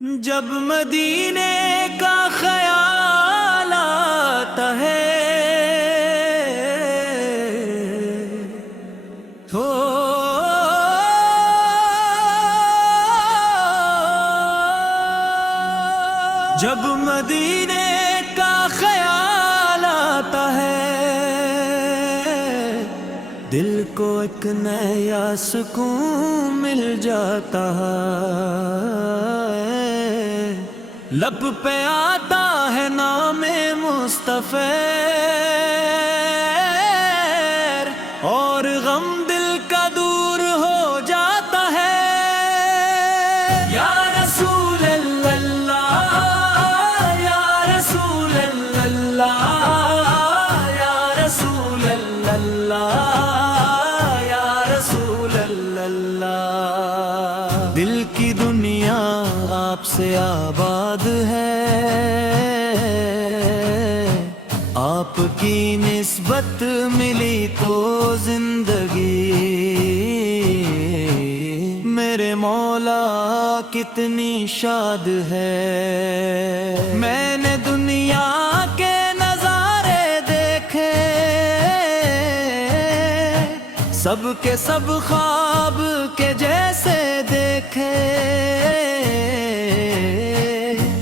जब मदीने का ख्याल आता है हो जब मदीने का ख्याल आता है दिल को एक नया सुकून मिल जाता है। लब पे आता है नामे मुस्तफ़ैर और गम दिल का दूर हो जाता है। या रसूल अल्लाह या रसूल अल्लाह या रसूल अल्लाह या रसूल अल्लाह। दिल की दुनिया आपसे आबाद है, आपकी निस्बत मिली तो जिंदगी मेरे मौला कितनी शाद है। मैंने दुनिया के नजारे देखे सबके सब ख्वाब के जैसे देखे।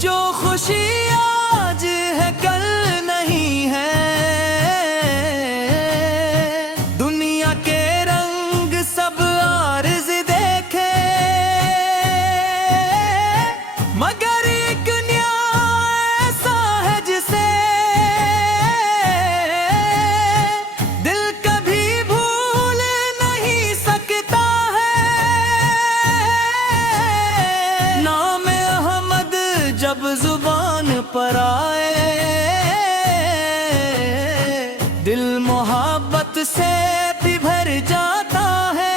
जो खुशी आज है कल नहीं है, दुनिया के रंग सब आर्ज़ देखे मगर एक न्याय ऐसा है जिसे दिल कभी भूल नहीं सकता है। नाम अहमद जब जुबान पर आए दिल मोहब्बत से भी भर जाता है।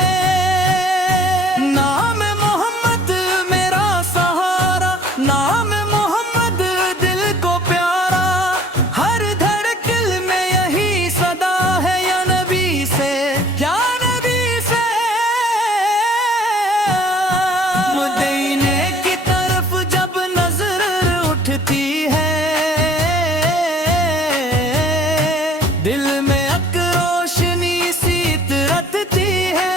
नाम मोहम्मद मेरा सहारा, नाम मोहम्मद दिल को प्यारा, हर धड़कन में यही सदा है या नबी से या नबी से। मदीने की तरफ जब नजर उठती है दिल में अक रोशनी सी तरतती है।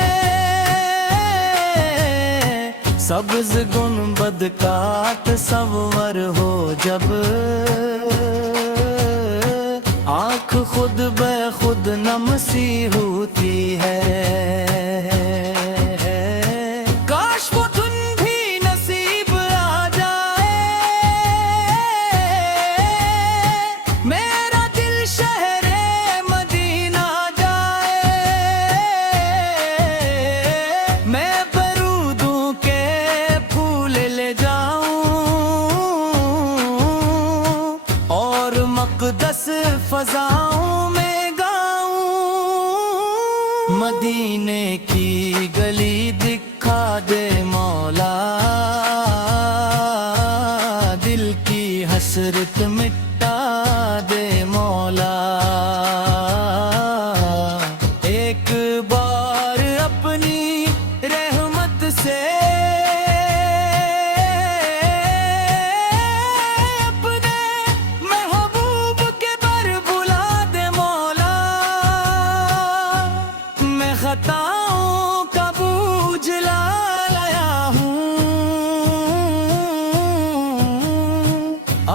सब्ज गुंबद का तस्वर हो जब आँख खुद ब खुद नम सी होती है। काश वो धुन भी नसीब आ जाए, मेरा दिल शहरे मदीना जाए। मैं बरूदों के फूल ले जाऊं और मक़दस फ़ज़ाओं में गाऊं। मदीने की गली दिखा दे मौला, दिल की हसरत मिटा दे मौला। एक बार अपनी रहमत से अपने महबूब के पर बुला दे मौला। मैं खताओं का बोझ लाया हूँ,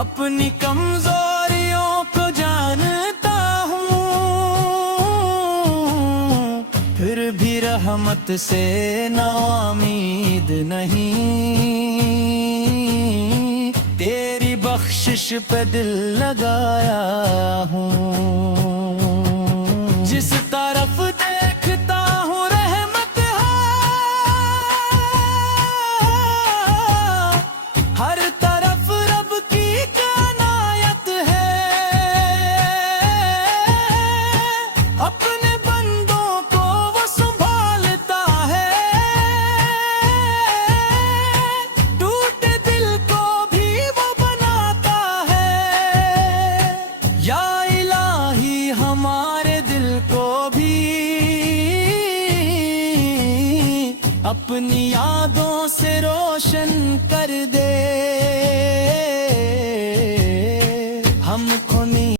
अपनी कमजोरियों को जानता हूँ, फिर भी रहमत से नाउम्मीद नहीं। तेरी बख्शिश पे दिल लगाया हूँ, जिस तरफ देखता हूँ रहमत है, हर तरफ रब की कानायत है। अपने बंदों को वो संभालता है, टूटे दिल को भी वो बनाता है। या इलाही हमारे दिल को भी अपनी यादों से रोशन कर